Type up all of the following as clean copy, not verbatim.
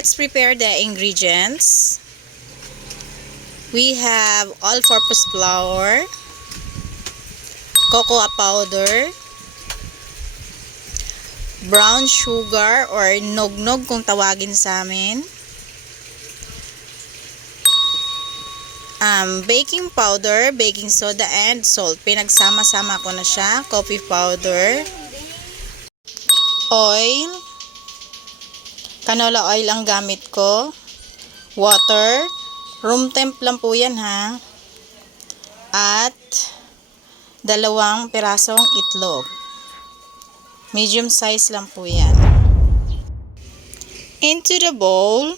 let's prepare the ingredients. We have all-purpose flour, cocoa powder, brown sugar or nognog kung tawagin sa amin, baking powder, baking soda, and salt. Pinagsama-sama ko na siya. Coffee powder, oil, canola oil ang gamit ko, water, room temp lang po yan ha, at 2 pirasong itlog. Medium size lang po yan. Into the bowl,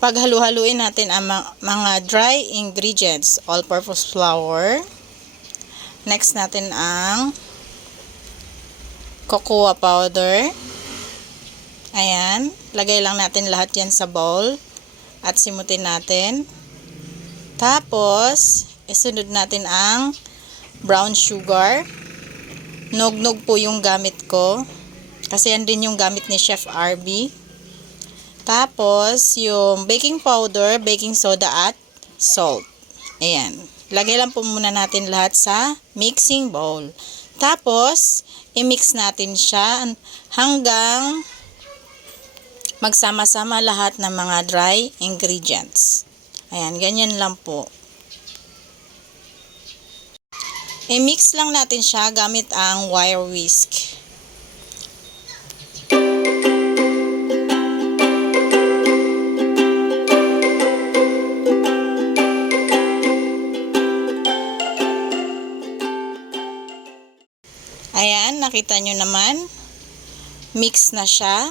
paghalu-haluin natin ang mga dry ingredients, all-purpose flour. Next natin ang cocoa powder. Ayan, lagay lang natin lahat yan sa bowl at simutin natin. Tapos, isunod natin ang brown sugar. Nognog po yung gamit ko kasi yan din yung gamit ni Chef RB. Tapos, yung baking powder, baking soda at salt. Ayan. Lagay lang po muna natin lahat sa mixing bowl. Tapos, i-mix natin siya hanggang magsama-sama lahat ng mga dry ingredients. Ayan, ganyan lang po. I-mix lang natin siya gamit ang wire whisk. Ayan, nakita nyo naman. Mix na siya.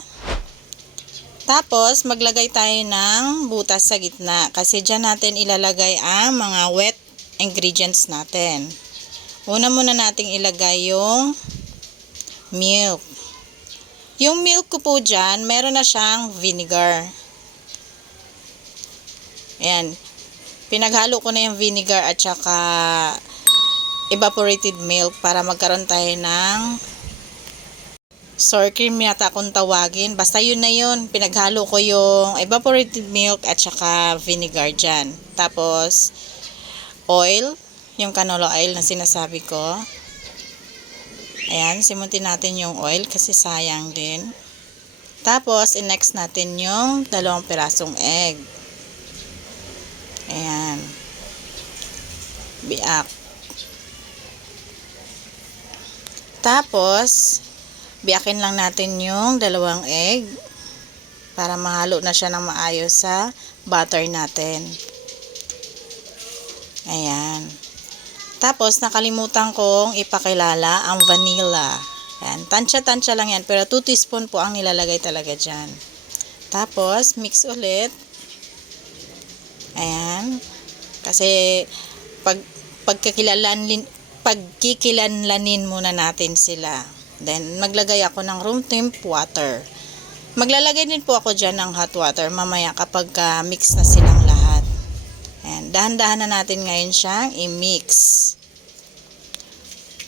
Tapos, maglagay tayo ng butas sa gitna. Kasi dyan natin ilalagay ang mga wet ingredients natin. Una muna nating ilagay yung milk. Yung milk ko po dyan, meron na siyang vinegar. Ayan. Pinaghalo ko na yung vinegar at saka evaporated milk para magkaroon tayo ng sour cream yata kung tawagin. Basta yun na yun. Pinaghalo ko yung evaporated milk at saka vinegar dyan. Tapos, oil. Yung canola oil na sinasabi ko. Ayan, simutin natin yung oil kasi sayang din. Tapos, i-next natin yung 2 pirasong egg. Ayan. Biak. Tapos, biakin lang natin yung 2 egg para mahalo na siya ng maayos sa butter natin. Ayan. Tapos, nakalimutan kong ipakilala ang vanilla. Ayan. Tansya-tansya lang yan. Pero 2 teaspoon po ang nilalagay talaga dyan. Tapos, mix ulit. Ayan. Kasi, pagkikilanlanin muna natin sila. Then, maglagay ako ng room temp water. Maglalagay din po ako dyan ng hot water mamaya kapag mix na silang lahat. Ayan, dahan-dahan na natin ngayon siyang i-mix.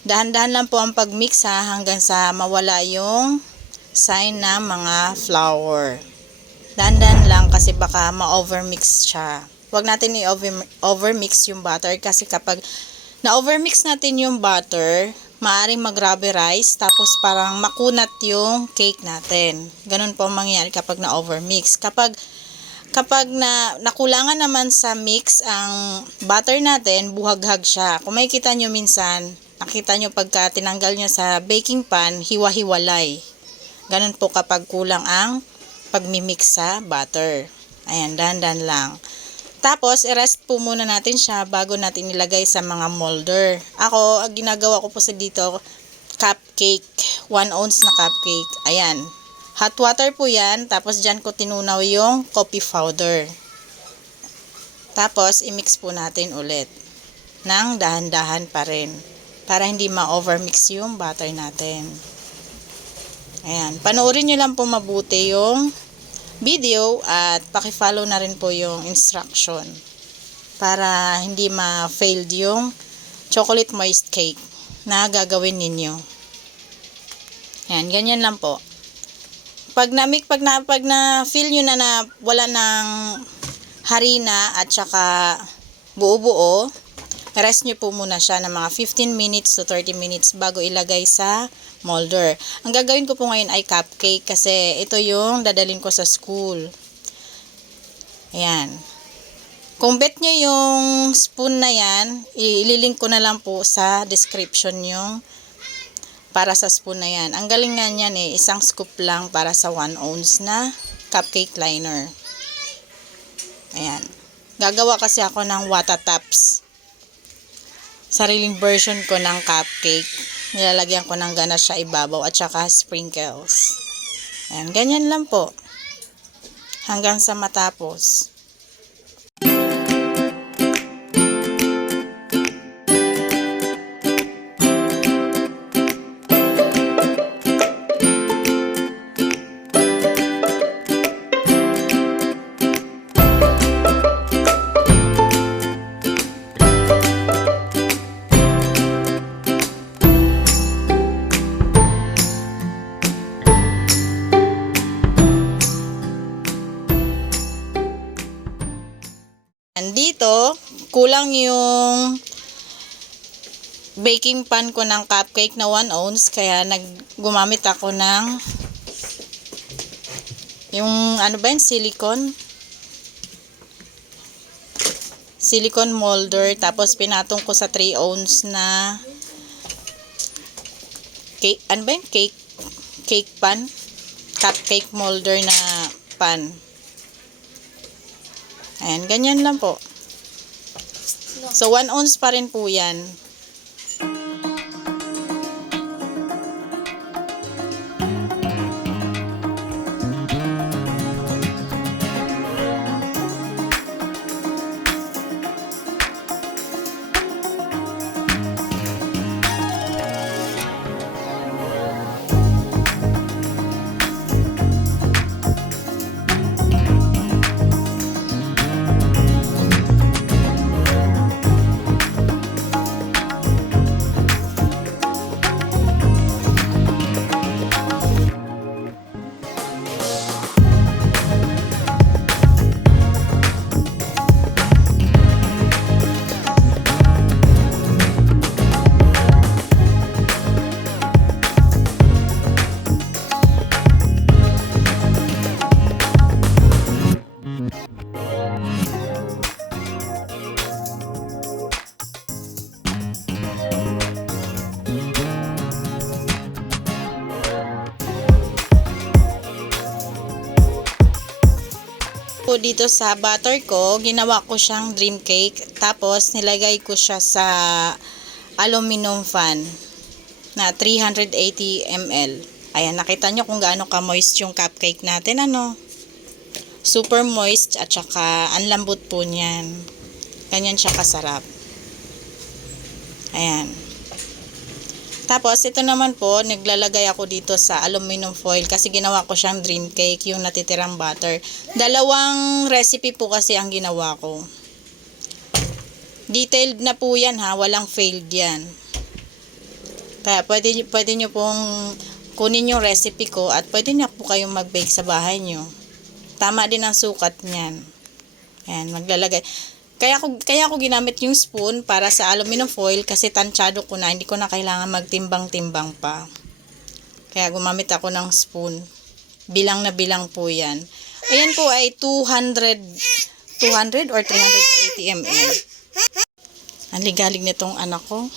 Dahan-dahan lang po ang pag-mix ha, hanggang sa mawala yung sign na mga flour. Dahan-dahan lang kasi baka ma-overmix siya. Huwag natin i-overmix yung butter kasi kapag na-overmix natin yung butter, maaaring mag-rubberize tapos parang makunat yung cake natin. Ganun po ang mangyayari kapag na-overmix. Kapag nakulangan naman sa mix ang butter natin, buhaghag siya. Kung makikita nyo minsan, nakita nyo pagka tinanggal nyo sa baking pan, hiwa-hiwalay. Ganun po kapag kulang ang pagmimix sa butter. Ayan, dahan-dahan lang. Tapos, i-rest po muna natin siya bago natin ilagay sa mga molder. Ako, ang ginagawa ko po sa dito, cupcake. 1 ounce na cupcake. Ayan. Hot water po yan. Tapos, dyan ko tinunaw yung coffee powder. Tapos, i-mix po natin ulit. Nang dahan-dahan pa rin. Para hindi ma-overmix yung butter natin. Ayan. Panoorin nyo lang po mabuti yung video at paki-follow na rin po yung instruction. Para hindi ma-failed yung chocolate moist cake na gagawin ninyo. Ayan. Ganyan lang po. Pag na feel nyo na wala ng harina at saka buo-buo, rest nyo po muna siya ng mga 15 minutes to 30 minutes bago ilagay sa molder. Ang gagawin ko po ngayon ay cupcake kasi ito yung dadalhin ko sa school. Ayan. Kung bet nyo yung spoon na yan, ililink ko na lang po sa description yung para sa spoon na yan. Ang galing nga yan isang scoop lang para sa 1 ounce na cupcake liner. Ayan. Gagawa kasi ako ng wata tops. Sariling version ko ng cupcake. Nilalagyan ko ng ganache sa ibabaw at saka sprinkles. Ayan, ganyan lang po. Hanggang sa matapos. Dito, kulang yung baking pan ko ng cupcake na 1 ounce kaya gumamit ako ng yung silicone molder, tapos pinatong ko sa 3 ounce na cake pan, cupcake molder na pan. Ayan, ganyan lang po. So, 1 ounce pa rin po yan. Dito sa butter ko, ginawa ko siyang dream cake. Tapos, nilagay ko siya sa aluminum fan na 380 ml. Ayan, nakita nyo kung gaano ka-moist yung cupcake natin, Super moist at saka ang lambot po niyan. Ganyan siya kasarap. Ayan. Tapos, ito naman po, naglalagay ako dito sa aluminum foil kasi ginawa ko siyang dream cake, yung natitirang butter. Dalawang recipe po kasi ang ginawa ko. Detailed na po yan walang failed yan. Kaya pwede nyo pong kunin yung recipe ko at pwede nyo po kayong mag-bake sa bahay nyo. Tama din ang sukat niyan. Ayan, maglalagay. Kaya ako ginamit yung spoon para sa aluminum foil kasi tansyado ko na, hindi ko na kailangan magtimbang-timbang pa. Kaya gumamit ako ng spoon. Bilang na bilang po yan. Ayan po ay 200 or 380 ml. Ang ligalig nitong anak ko.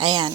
Ayan.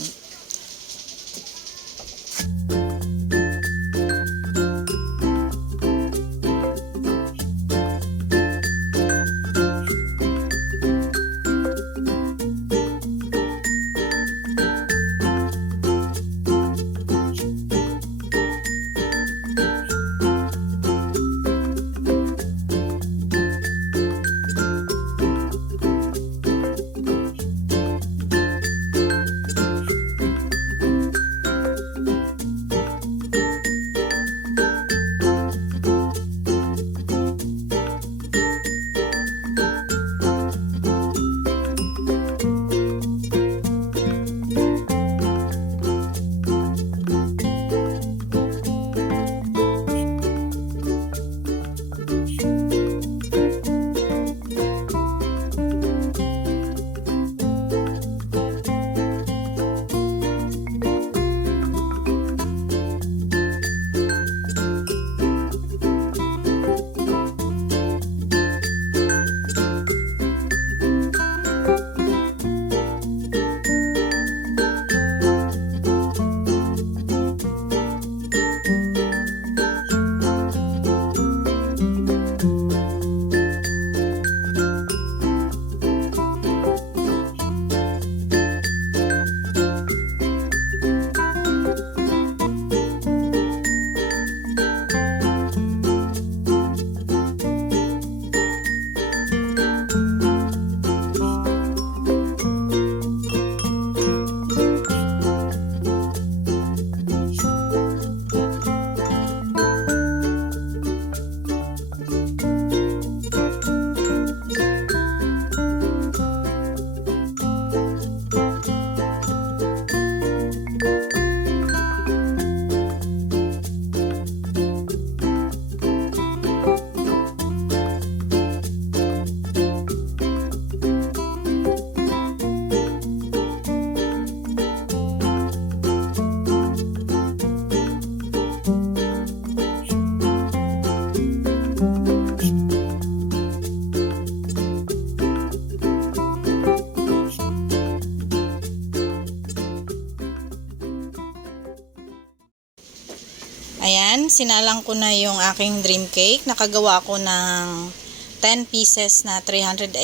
Ayan, sinalang ko na yung aking dream cake. Nakagawa ko ng 10 pieces na 380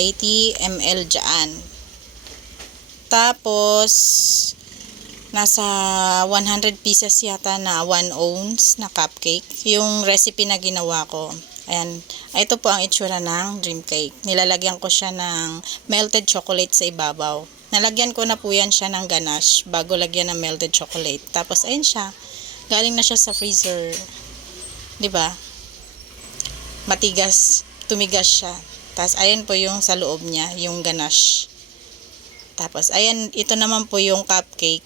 ml dyan. Tapos, nasa 100 pieces yata na 1 ounce na cupcake. Yung recipe na ginawa ko. Ayan, ito po ang itsura ng dream cake. Nilalagyan ko siya ng melted chocolate sa ibabaw. Nalagyan ko na po yan siya ng ganache bago lagyan ng melted chocolate. Tapos, ayan siya. Galing na siya sa freezer. 'Di ba? Matigas, tumigas siya. Tapos ayan po yung sa loob niya, yung ganache. Tapos ayan, ito naman po yung cupcake.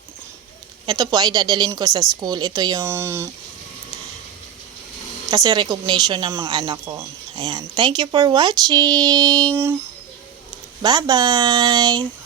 Ito po ay dadalhin ko sa school. Ito yung kasi recognition ng mga anak ko. Ayan. Thank you for watching. Bye-bye.